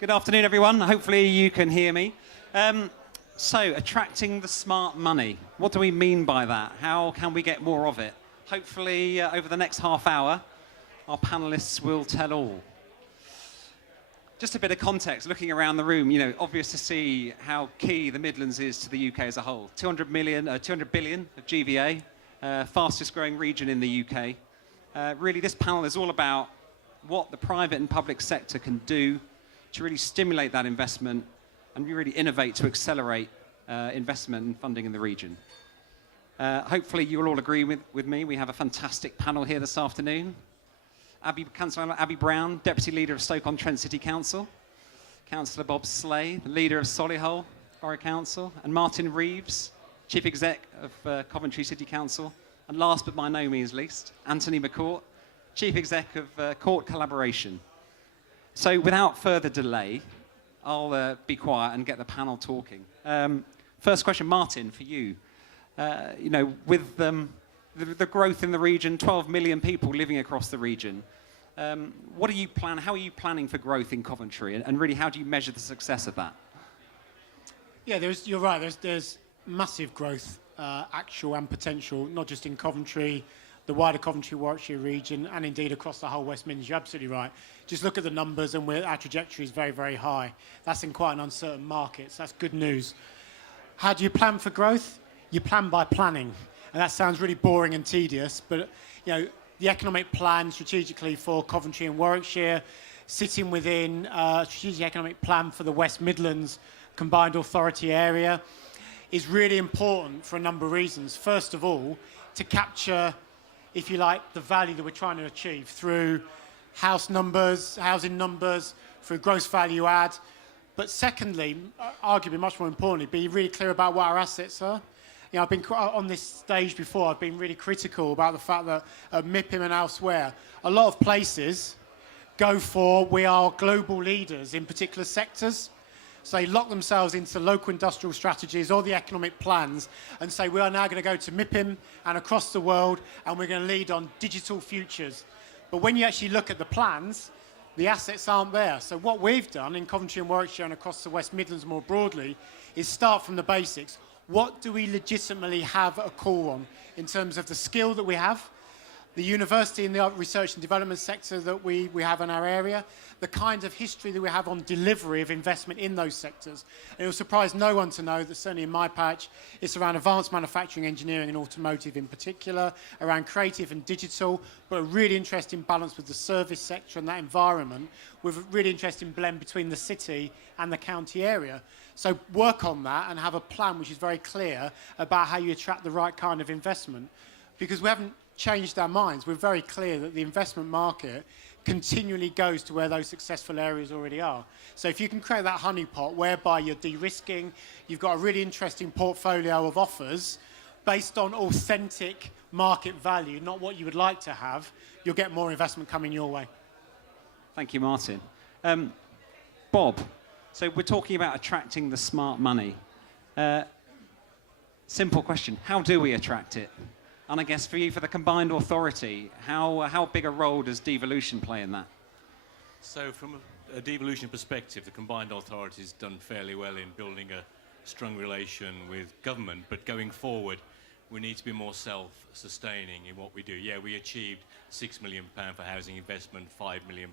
Good afternoon, everyone. Hopefully you can hear me. So, attracting the smart money. What do we mean by that? How can we get more of it? Hopefully, over the next half hour, our panelists will tell all. Just a bit of context, looking around the room, obvious to see how key the Midlands is to the UK as a whole. 200 billion of GVA, fastest growing region in the UK. Really, this panel is all about what the private and public sector can do to really stimulate that investment and really innovate to accelerate investment and funding in the region. Hopefully you'll all agree with me. We have a fantastic panel here this afternoon. Councillor Abby Brown, Deputy Leader of Stoke-on-Trent City Council. Councillor Bob Slay, the Leader of Solihull Borough Council. And Martin Reeves, Chief Exec of Coventry City Council. And last but by no means least, Anthony McCourt, Chief Exec of Court Collaboration. So without further delay, I'll be quiet and get the panel talking. First question, Martin, for you. With the growth in the region, 12 million people living across the region, how are you planning for growth in Coventry? And really, how do you measure the success of that? Yeah, you're right. There's massive growth, actual and potential, not just in Coventry, the wider Coventry-Warwickshire region, and indeed across the whole West Midlands. You're absolutely right. Just look at the numbers, and our trajectory is very, very high. That's in quite an uncertain market, so that's good news. How do you plan for growth? You plan by planning. And that sounds really boring and tedious, but the economic plan strategically for Coventry and Warwickshire, sitting within a strategic economic plan for the West Midlands combined authority area, is really important for a number of reasons. First of all, to capture, if you like, the value that we're trying to achieve through housing numbers, through gross value add. But secondly, arguably much more importantly, be really clear about what our assets are. I've been on this stage before, I've been really critical about the fact that at MIPIM and elsewhere, a lot of places we are global leaders in particular sectors. So they lock themselves into local industrial strategies or the economic plans and say, we are now going to go to MIPIM and across the world, and we're going to lead on digital futures. But when you actually look at the plans, the assets aren't there. So what we've done in Coventry and Warwickshire and across the West Midlands more broadly is start from the basics. What do we legitimately have a call on in terms of the skill that we have, the university and the research and development sector that we have in our area, the kind of history that we have on delivery of investment in those sectors. And it will surprise no one to know that certainly in my patch, it's around advanced manufacturing, engineering and automotive in particular, around creative and digital, but a really interesting balance with the service sector and that environment, with a really interesting blend between the city and the county area. So work on that and have a plan which is very clear about how you attract the right kind of investment. Because we haven't changed our minds. We're very clear that the investment market continually goes to where those successful areas already are. So if you can create that honeypot whereby you're de-risking, you've got a really interesting portfolio of offers based on authentic market value, not what you would like to have, you'll get more investment coming your way. Thank you, Martin. Bob, so we're talking about attracting the smart money. Simple question, how do we attract it? And I guess for you, for the combined authority, how big a role does devolution play in that? So from a devolution perspective, the combined authority has done fairly well in building a strong relation with government, but going forward, we need to be more self-sustaining in what we do. Yeah, we achieved £6 million for housing investment, £5 million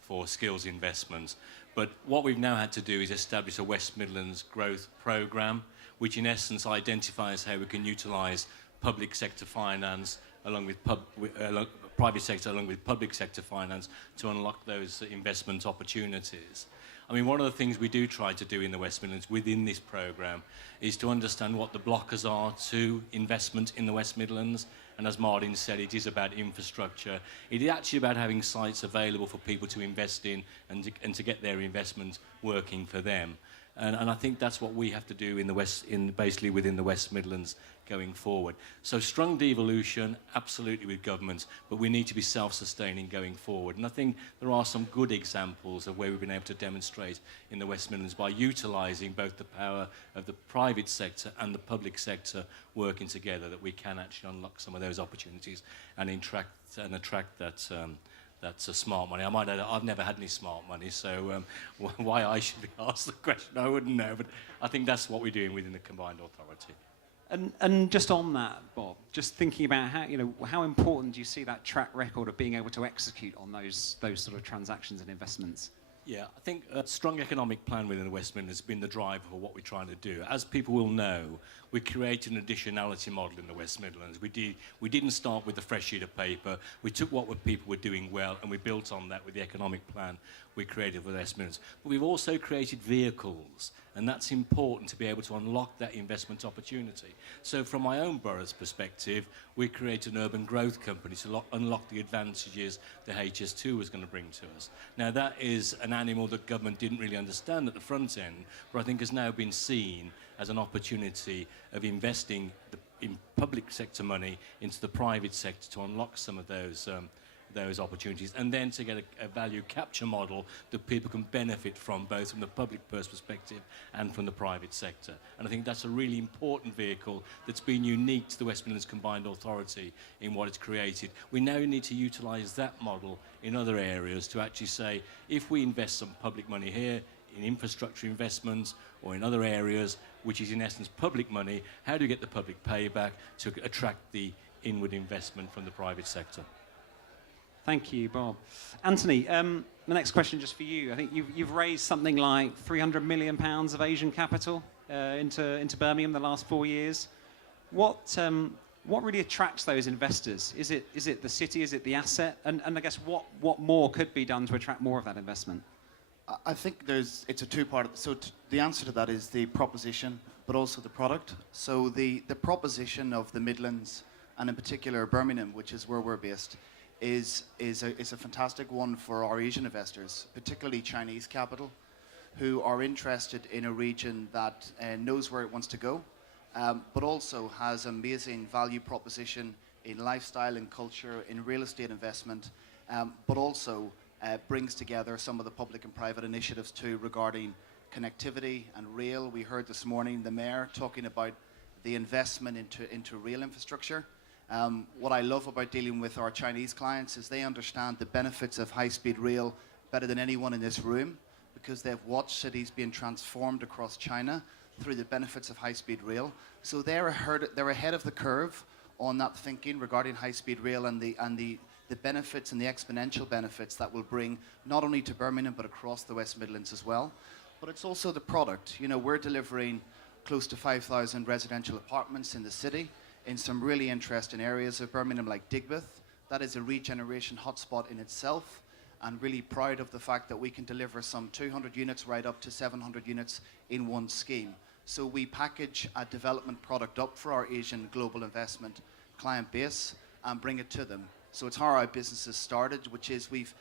for skills investments. But what we've now had to do is establish a West Midlands growth programme, which in essence identifies how we can utilise public sector finance along with private sector along with public sector finance to unlock those investment opportunities. I mean, one of the things we do try to do in the West Midlands within this programme is to understand what the blockers are to investment in the West Midlands. And as Martin said, it is about infrastructure. It is actually about having sites available for people to invest in and to get their investment working for them. And I think that's what we have to do basically within the West Midlands going forward. So strong devolution, absolutely with government, but we need to be self-sustaining going forward. And I think there are some good examples of where we've been able to demonstrate in the West Midlands by utilising both the power of the private sector and the public sector working together, that we can actually unlock some of those opportunities and attract that that's a smart money. I might add, I've never had any smart money, so why I should be asked the question, I wouldn't know. But I think that's what we're doing within the combined authority. And just on that, Bob, just thinking about how important do you see that track record of being able to execute on those sort of transactions and investments? Yeah, I think a strong economic plan within the West Midlands has been the driver for what we're trying to do. As people will know, we created an additionality model in the West Midlands. We didn't start with a fresh sheet of paper. We took what people were doing well and we built on that with the economic plan we created for the West Midlands. But we've also created vehicles, and that's important to be able to unlock that investment opportunity. So from my own borough's perspective, we created an urban growth company to unlock the advantages the HS2 was going to bring to us. Now that is an animal that government didn't really understand at the front end, but I think has now been seen as an opportunity of investing in public sector money into the private sector to unlock some of those opportunities, and then to get a value capture model that people can benefit from, both from the public purse perspective and from the private sector. And I think that's a really important vehicle that's been unique to the West Midlands Combined Authority in what it's created. We now need to utilise that model in other areas to actually say, if we invest some public money here, in infrastructure investments or in other areas, which is in essence public money, how do we get the public payback to attract the inward investment from the private sector? Thank you, Bob. Anthony, the next question just for you. I think you've raised something like £300 million of Asian capital into Birmingham the last 4 years. What really attracts those investors? Is it the city? Is it the asset? And I guess what more could be done to attract more of that investment? I think it's a two-part. So the answer to that is the proposition, but also the product. So the proposition of the Midlands, and in particular Birmingham, which is where we're based, is a fantastic one for our Asian investors, particularly Chinese capital, who are interested in a region that knows where it wants to go, but also has amazing value proposition in lifestyle and culture, in real estate investment, but also brings together some of the public and private initiatives too regarding connectivity and rail. We heard this morning the Mayor talking about the investment into rail infrastructure. What I love about dealing with our Chinese clients is they understand the benefits of high-speed rail better than anyone in this room, because they've watched cities being transformed across China through the benefits of high-speed rail. So they're ahead of the curve on that thinking regarding high-speed rail and the benefits and the exponential benefits that will bring not only to Birmingham but across the West Midlands as well. But it's also the product. You know, we're delivering close to 5,000 residential apartments in the city, in some really interesting areas of Birmingham like Digbeth. That is a regeneration hotspot in itself, and really proud of the fact that we can deliver some 200 units right up to 700 units in one scheme. So we package a development product up for our Asian global investment client base and bring it to them. So it's how our business has started, which is we've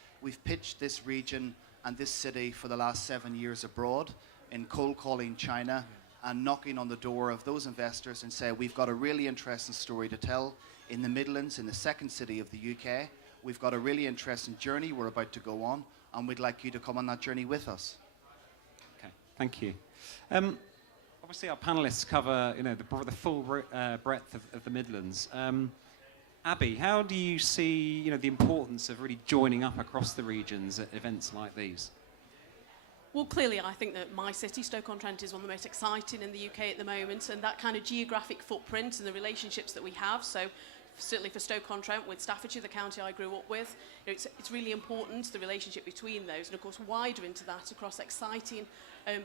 pitched this region and this city for the last 7 years abroad in cold calling China and knocking on the door of those investors and say, we've got a really interesting story to tell in the Midlands, in the second city of the UK. We've got a really interesting journey we're about to go on, and we'd like you to come on that journey with us. Okay, thank you. Obviously, our panelists cover the full breadth of the Midlands. Abby, how do you see the importance of really joining up across the regions at events like these? Well, clearly, I think that my city, Stoke-on-Trent, is one of the most exciting in the UK at the moment, and that kind of geographic footprint and the relationships that we have. So, certainly for Stoke-on-Trent with Staffordshire, the county I grew up with, it's really important, the relationship between those, and of course wider into that across exciting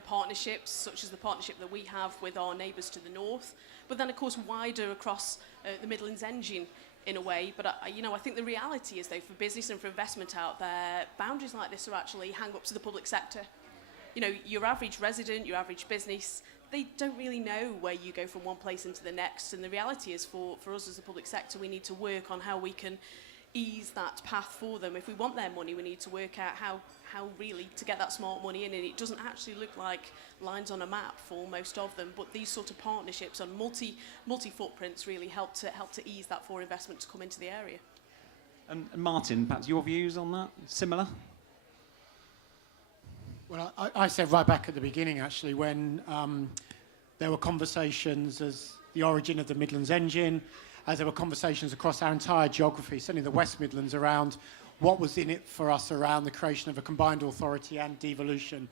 partnerships, such as the partnership that we have with our neighbours to the north, but then of course wider across the Midlands engine in a way. But I think the reality is, though, for business and for investment out there, boundaries like this are actually hang-ups to the public sector. Your average resident, your average business, they don't really know where you go from one place into the next. And the reality is, for us as a public sector, we need to work on how we can ease that path for them. If we want their money, we need to work out how really to get that smart money in. And it doesn't actually look like lines on a map for most of them, but these sort of partnerships on multi footprints really help to ease that for investment to come into the area. And Martin, perhaps your views on that? Similar? Well, I said right back at the beginning, actually, when there were conversations as the origin of the Midlands engine, as there were conversations across our entire geography, certainly the West Midlands, around what was in it for us around the creation of a combined authority and devolution,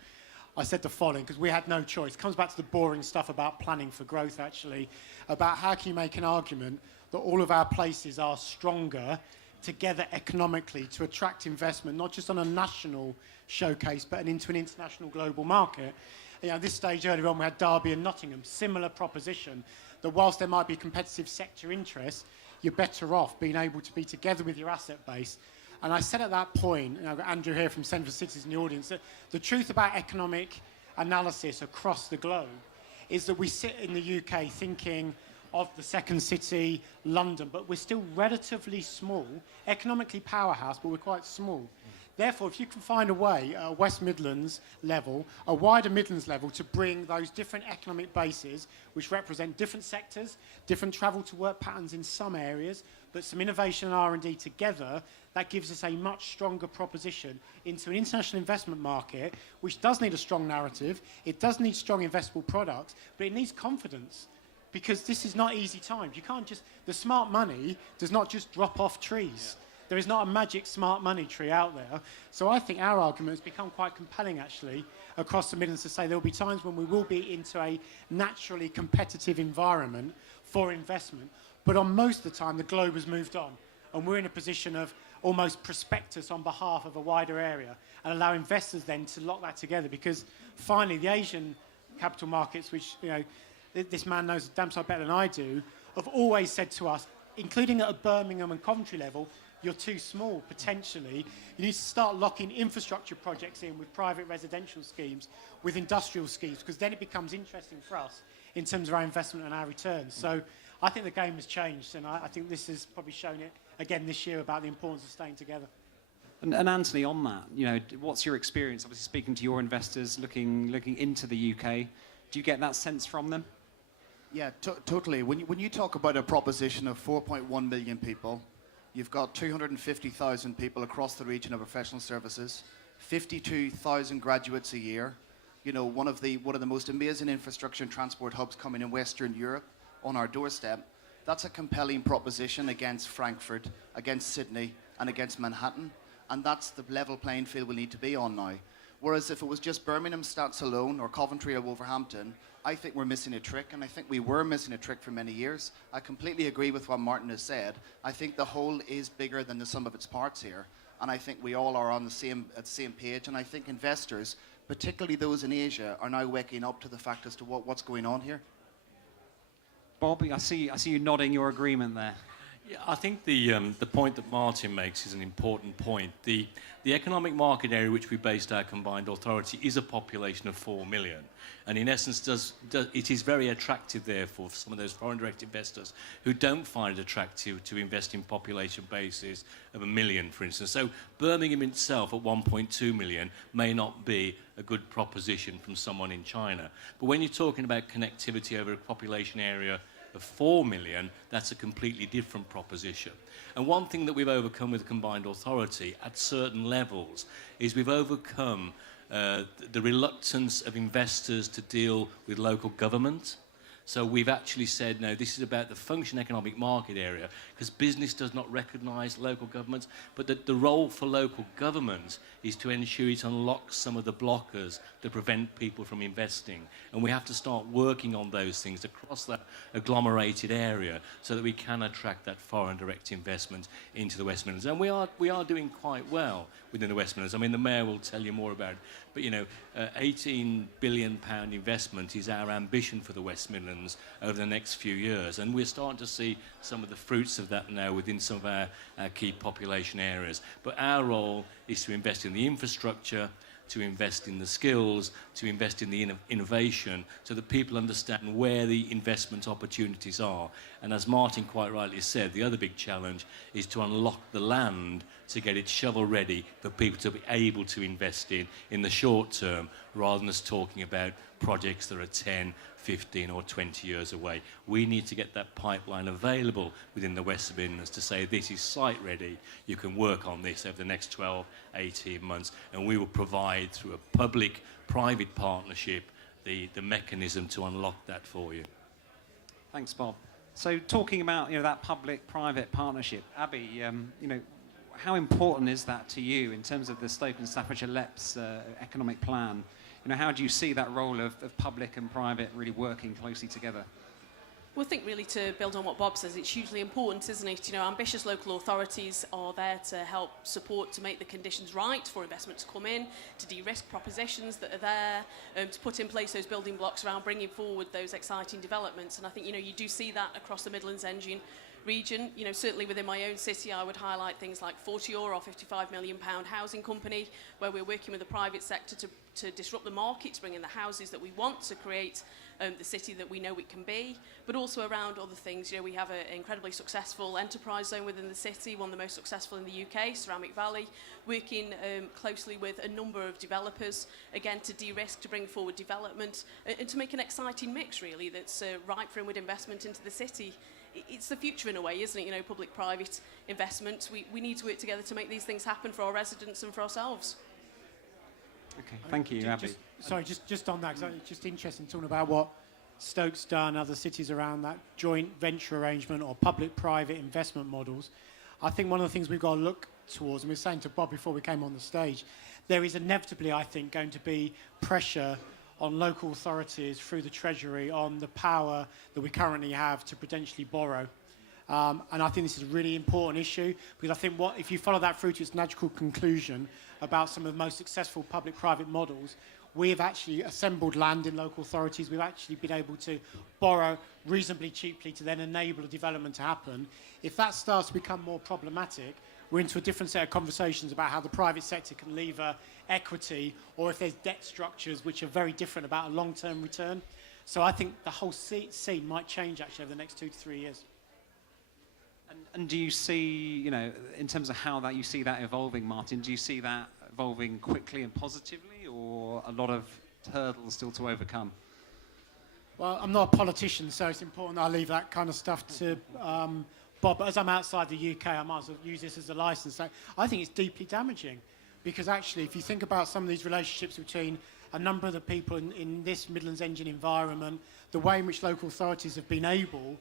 I said the following, because we had no choice. It comes back to the boring stuff about planning for growth, actually, about how can you make an argument that all of our places are stronger together economically to attract investment, not just on a national showcase, but into an international global market. You know, at this stage earlier on, we had Derby and Nottingham, similar proposition, that whilst there might be competitive sector interest, you're better off being able to be together with your asset base. And I said at that point, and I've got Andrew here from Centre for Cities in the audience, that the truth about economic analysis across the globe is that we sit in the UK thinking of the second city, London, but we're still relatively small, economically powerhouse, but we're quite small. Therefore, if you can find a way at a West Midlands level, a wider Midlands level, to bring those different economic bases, which represent different sectors, different travel to work patterns in some areas, but some innovation and R&D together, that gives us a much stronger proposition into an international investment market, which does need a strong narrative, it does need strong investable products, but it needs confidence. Because this is not easy times. You can't just, the smart money does not just drop off trees. Yeah. There is not a magic smart money tree out there. So I think our argument has become quite compelling, actually, across the Midlands, to say there will be times when we will be into a naturally competitive environment for investment. But on most of the time, the globe has moved on. And we're in a position of almost prospectus on behalf of a wider area and allow investors then to lock that together. Because finally, the Asian capital markets, which, you know, this man knows damn sight better than I do, have always said to us, including at a Birmingham and Coventry level, you're too small, potentially. You need to start locking infrastructure projects in with private residential schemes, with industrial schemes, because then it becomes interesting for us in terms of our investment and our returns. So I think the game has changed, and I think this has probably shown it again this year about the importance of staying together. And Anthony, on that, you know, what's your experience, obviously speaking to your investors, looking into the UK? Do you get that sense from them? Yeah, totally. When you talk about a proposition of 4.1 million people, you've got 250,000 people across the region of professional services, 52,000 graduates a year. You know, one of the most amazing infrastructure and transport hubs coming in Western Europe on our doorstep. That's a compelling proposition against Frankfurt, against Sydney, and against Manhattan. And that's the level playing field we need to be on now. Whereas if it was just Birmingham stats alone, or Coventry or Wolverhampton, I think we're missing a trick, and I think we were missing a trick for many years. I completely agree with what Martin has said. I think the whole is bigger than the sum of its parts here, and I think we all are on the same page, and I think investors, particularly those in Asia, are now waking up to the fact as to what's going on here. Bob, I see you nodding your agreement there. Yeah, I think the point that Martin makes is an important point. The economic market area which we based our combined authority is a population of 4 million. And in essence, it is very attractive, therefore, for some of those foreign direct investors who don't find it attractive to invest in population bases of 1 million, for instance. So Birmingham itself at 1.2 million may not be a good proposition from someone in China. But when you're talking about connectivity over a population area of 4 million, that's a completely different proposition. And one thing that we've overcome with combined authority at certain levels is we've overcome the reluctance of investors to deal with local government. So we've actually said, no, this is about the function economic market area, because business does not recognise local governments, but that the role for local government is to ensure it unlocks some of the blockers that prevent people from investing. And we have to start working on those things across that agglomerated area so that we can attract that foreign direct investment into the West Midlands. And we are doing quite well within the West Midlands. I mean, the Mayor will tell you more about it. But, you know, £18 billion investment is our ambition for the West Midlands over the next few years. And we're starting to see some of the fruits of that now within some of our key population areas. But our role is to invest in the infrastructure, to invest in the skills, to invest in the innovation, so that people understand where the investment opportunities are. And as Martin quite rightly said, the other big challenge is to unlock the land to get it shovel ready for people to be able to invest in the short term, rather than us talking about projects that are 10, 15 or 20 years away. We need to get that pipeline available within the West Midlands to say this is site ready, you can work on this over the next 12, 18 months, and we will provide through a public-private partnership the mechanism to unlock that for you. Thanks, Bob. So talking about, you know, that public-private partnership, Abby, you know, how important is that to you in terms of the Stoke and Staffordshire LEP's economic plan? You know, how do you see that role of public and private really working closely together? Well, I think really to build on what Bob says, it's hugely important, isn't it? You know, ambitious local authorities are there to help support, to make the conditions right for investment to come in, to de-risk propositions that are there, to put in place those building blocks around bringing forward those exciting developments. And I think, you know, you do see that across the Midlands Engine region. You know, certainly within my own city, I would highlight things like Fortior, our £55 million housing company, where we're working with the private sector to disrupt the market, to bring in the houses that we want to create the city that we know it can be, but also around other things. You know, we have an incredibly successful enterprise zone within the city, one of the most successful in the UK, Ceramic Valley, working closely with a number of developers, again, to de-risk, to bring forward development, and to make an exciting mix, really, that's ripe for inward investment into the city. It's the future in a way, isn't it? You know, public-private investment. We need to work together to make these things happen for our residents and for ourselves. Okay, thank you, Abby. Just on that, because it's just interesting talking about what Stoke's done, other cities around that joint venture arrangement or public-private investment models. I think one of the things we've got to look towards, and we were saying to Bob before we came on the stage, there is inevitably, I think, going to be pressure on local authorities through the Treasury on the power that we currently have to potentially borrow. And I think this is a really important issue, because I think if you follow that through to its natural conclusion about some of the most successful public-private models, we have actually assembled land in local authorities. We've actually been able to borrow reasonably cheaply to then enable a development to happen. If that starts to become more problematic, we're into a different set of conversations about how the private sector can lever equity, or if there's debt structures which are very different about a long-term return. So I think the whole scene might change actually over the next 2 to 3 years. And do you see, you know, in terms of how that you see that evolving, Martin, do you see that evolving quickly and positively, or a lot of hurdles still to overcome? Well, I'm not a politician, so it's important I leave that kind of stuff to Bob. But as I'm outside the UK, I might as well use this as a license. I think it's deeply damaging, because actually, if you think about some of these relationships between a number of the people in this Midlands Engine environment, the way in which local authorities have been able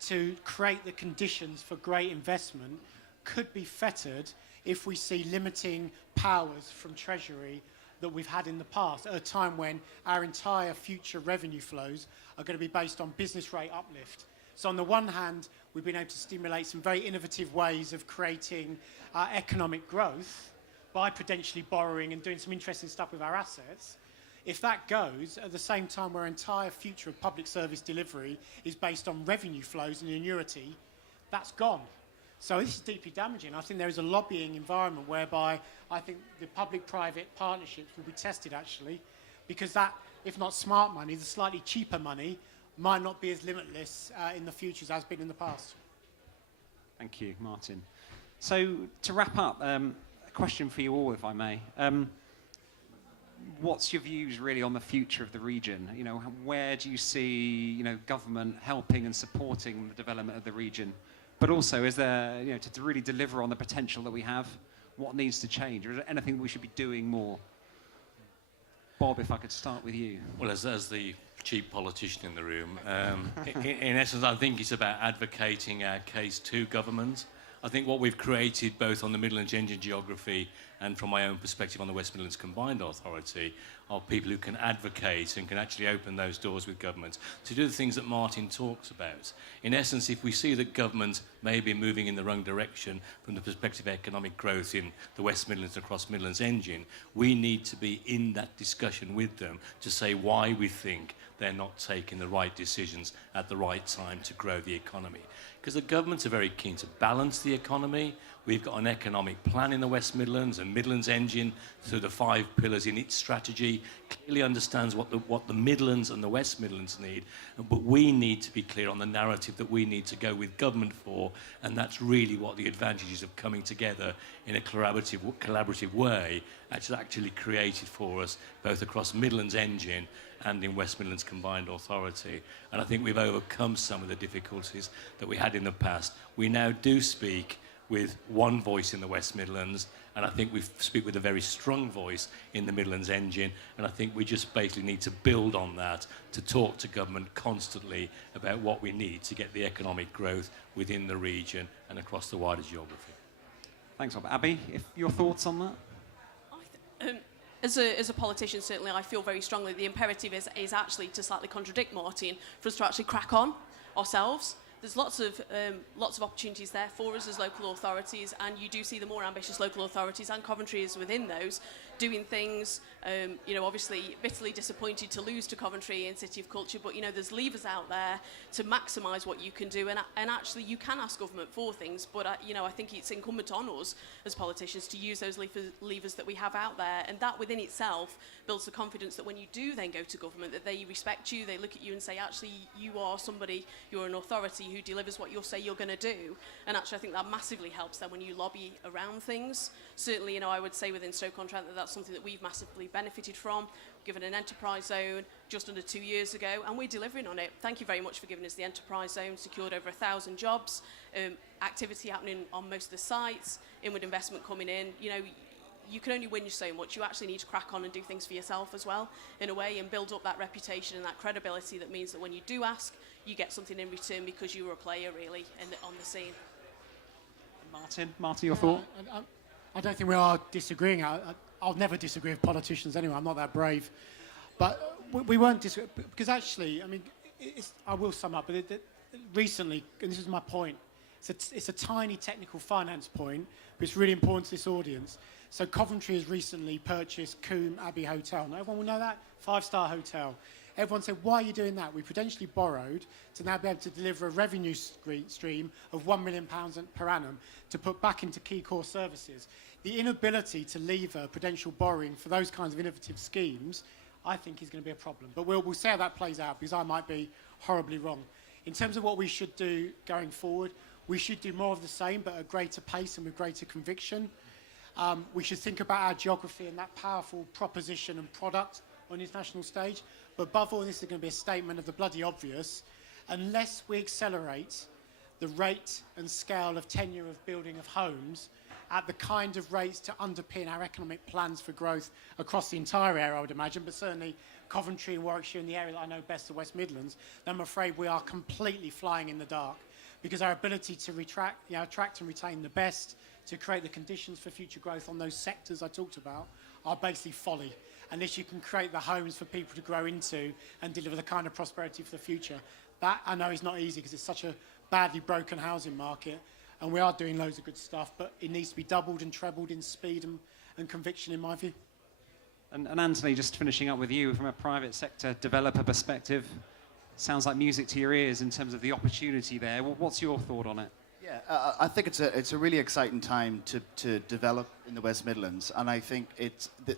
to create the conditions for great investment could be fettered if we see limiting powers from Treasury that we've had in the past, at a time when our entire future revenue flows are going to be based on business rate uplift. So on the one hand, we've been able to stimulate some very innovative ways of creating economic growth by potentially borrowing and doing some interesting stuff with our assets. If that goes, at the same time our entire future of public service delivery is based on revenue flows and annuity, that's gone. So this is deeply damaging. I think there is a lobbying environment whereby I think the public-private partnerships will be tested, actually, because that, if not smart money, the slightly cheaper money might not be as limitless in the future as has been in the past. Thank you, Martin. So to wrap up, a question for you all, if I may. What's your views really on the future of the region? You know, where do you see, you know, government helping and supporting the development of the region? But also, is there, you know, to really deliver on the potential that we have, what needs to change? Or is there anything we should be doing more? Bob, if I could start with you. Well, as the chief politician in the room, in essence, I think it's about advocating our case to government. I think what we've created, both on the Midlands Engine geography and from my own perspective on the West Midlands Combined Authority, are people who can advocate and can actually open those doors with government to do the things that Martin talks about. In essence, if we see that government may be moving in the wrong direction from the perspective of economic growth in the West Midlands across Midlands Engine, we need to be in that discussion with them to say why we think they're not taking the right decisions at the right time to grow the economy. Because the governments are very keen to balance the economy. We've got an economic plan in the West Midlands, and Midlands Engine, through the 5 pillars in its strategy, clearly understands what the Midlands and the West Midlands need. But we need to be clear on the narrative that we need to go with government for, and that's really what the advantages of coming together in a collaborative way actually created for us, both across Midlands Engine and in West Midlands Combined Authority. And I think we've overcome some of the difficulties that we had in the past. We now do speak with one voice in the West Midlands, and I think we speak with a very strong voice in the Midlands Engine, and I think we just basically need to build on that to talk to government constantly about what we need to get the economic growth within the region and across the wider geography. Thanks, Rob. Abby, your thoughts on that? As a politician, certainly, I feel very strongly the imperative is actually to slightly contradict Martin, for us to actually crack on ourselves. There's lots of opportunities there for us as local authorities, and you do see the more ambitious local authorities, and Coventry is within those, doing things. Obviously, bitterly disappointed to lose to Coventry in City of Culture, but there's levers out there to maximise what you can do, and actually you can ask government for things. But I think it's incumbent on us as politicians to use those levers that we have out there, and that within itself builds the confidence that when you do then go to government, that they respect you, they look at you and say, actually, you are somebody, you're an authority who delivers what you'll say you're going to do. And actually, I think that massively helps then when you lobby around things. Certainly, I would say within Stoke-on-Trent that's something that we've massively benefited from. Given an enterprise zone just under 2 years ago, and we're delivering on it. Thank you very much for giving us the enterprise zone, secured over 1,000 jobs, activity happening on most of the sites, inward investment coming in. You can only win so much. You actually need to crack on and do things for yourself as well, in a way, and build up that reputation and that credibility that means that when you do ask, you get something in return because you were a player, really, on the scene. Martin, your thought? I don't think we are disagreeing. I'll never disagree with politicians anyway. I'm not that brave. But we weren't disagreeing, because actually, I will sum up, but recently, and this is my point, it's a tiny technical finance point, but it's really important to this audience. So Coventry has recently purchased Coombe Abbey Hotel. Now, everyone will know that? 5-star hotel. Everyone said, why are you doing that? We prudentially borrowed to now be able to deliver a revenue stream of £1 million per annum to put back into key core services. The inability to lever prudential borrowing for those kinds of innovative schemes, I think, is going to be a problem. But we'll see how that plays out, because I might be horribly wrong. In terms of what we should do going forward, we should do more of the same, but at a greater pace and with greater conviction. We should think about our geography and that powerful proposition and product on the international stage. But above all, this is going to be a statement of the bloody obvious. Unless we accelerate the rate and scale of tenure of building of homes at the kind of rates to underpin our economic plans for growth across the entire area, I would imagine, but certainly Coventry and Warwickshire in the area that I know best, the West Midlands, then I'm afraid we are completely flying in the dark, because our ability to attract and retain the best, to create the conditions for future growth on those sectors I talked about, are basically folly, unless you can create the homes for people to grow into and deliver the kind of prosperity for the future. That, I know, is not easy, because it's such a badly broken housing market, and we are doing loads of good stuff, but it needs to be doubled and trebled in speed and conviction, in my view. And Anthony, just finishing up with you, from a private sector developer perspective, sounds like music to your ears in terms of the opportunity there. What's your thought on it? Yeah, I think it's a really exciting time to develop in the West Midlands, and I think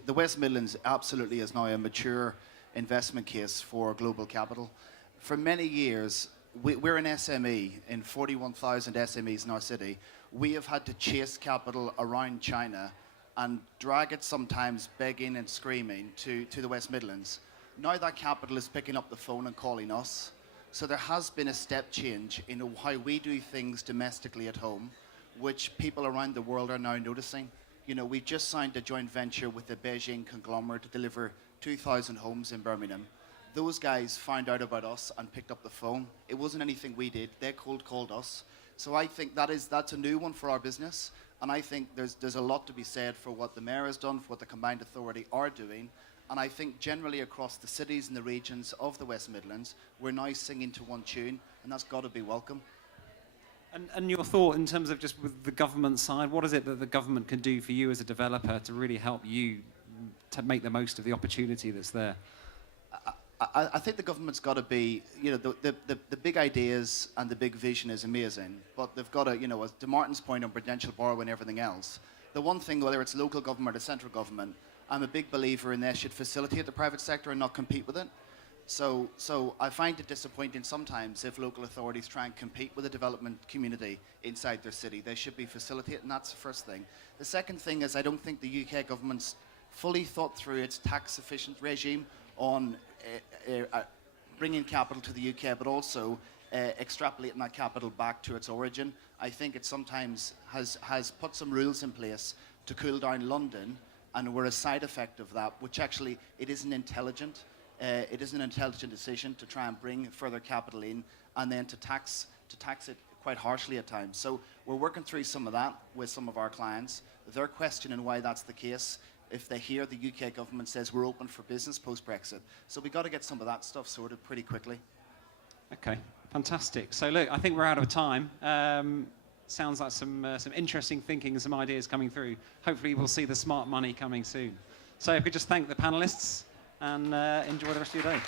the West Midlands absolutely is now a mature investment case for global capital. For many years, we're an SME in 41,000 SMEs in our city. We have had to chase capital around China and drag it sometimes begging and screaming to the West Midlands. Now that capital is picking up the phone and calling us. So there has been a step change in how we do things domestically at home, which people around the world are now noticing. We've just signed a joint venture with the Beijing conglomerate to deliver 2,000 homes in Birmingham. Those guys found out about us and picked up the phone. It wasn't anything we did. They cold called us. So I think that's a new one for our business. And I think there's a lot to be said for what the Mayor has done, for what the Combined Authority are doing. And I think generally across the cities and the regions of the West Midlands, we're now singing to one tune, and that's got to be welcome. And your thought in terms of just with the government side, what is it that the government can do for you as a developer to really help you to make the most of the opportunity that's there? I think the government's got to be, the big ideas and the big vision is amazing, but they've got to, as to Martin's point on prudential borrowing and everything else, the one thing, whether it's local government or central government, I'm a big believer in they should facilitate the private sector and not compete with it. So I find it disappointing sometimes if local authorities try and compete with the development community inside their city. They should be facilitating. That's the first thing. The second thing is I don't think the UK government's fully thought through its tax-efficient regime on bringing capital to the UK, but also extrapolating that capital back to its origin. I think it sometimes has put some rules in place to cool down London, and we're a side effect of that, which actually it isn't intelligent. It is an intelligent decision to try and bring further capital in, and then to tax it quite harshly at times. So we're working through some of that with some of our clients. They're questioning why that's the case if they hear the UK government says we're open for business post-Brexit. So we've got to get some of that stuff sorted pretty quickly. Okay, fantastic. So look, I think we're out of time. Sounds like some interesting thinking and some ideas coming through. Hopefully we'll see the smart money coming soon. So if we just thank the panelists and enjoy the rest of your day.